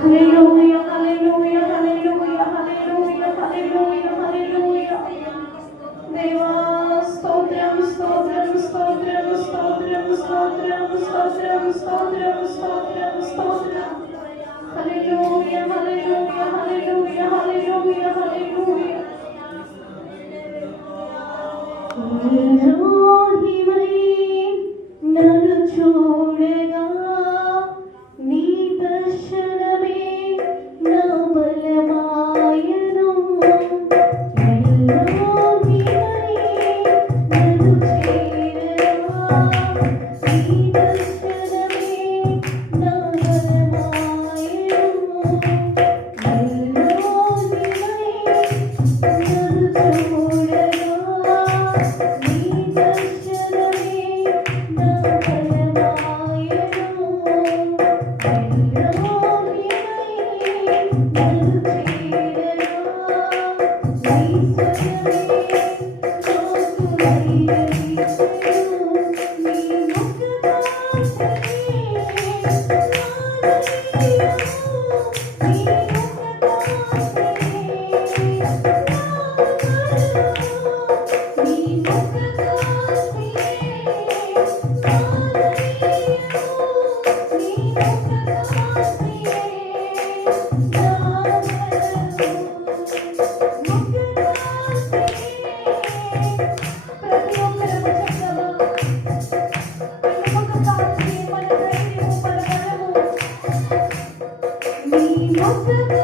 హల్లెలూయా హల్లెలూయా హల్లెలూయా హల్లెలూయా హల్లెలూయా హల్లెలూయా. దేవా స్తోత్రం స్తోత్రం స్తోత్రం స్తోత్రం స్తోత్రం స్తోత్రం స్తోత్రం స్తోత్రం స్తోత్రం. హల్లెలూయా హల్లెలూయా హల్లెలూయా హల్లెలూయా హల్లెలూయా. ఎలోహిమై నన్ను చూడగా నీ దర్శనమే నా బలమాయను. ఎలోహిమై నన్ను చేరగా నీ దర్శనమే నా బలమాయను. ఎలోహిమై నన్ను చూడగా నీ దర్శనమే నా బలమాయను. What's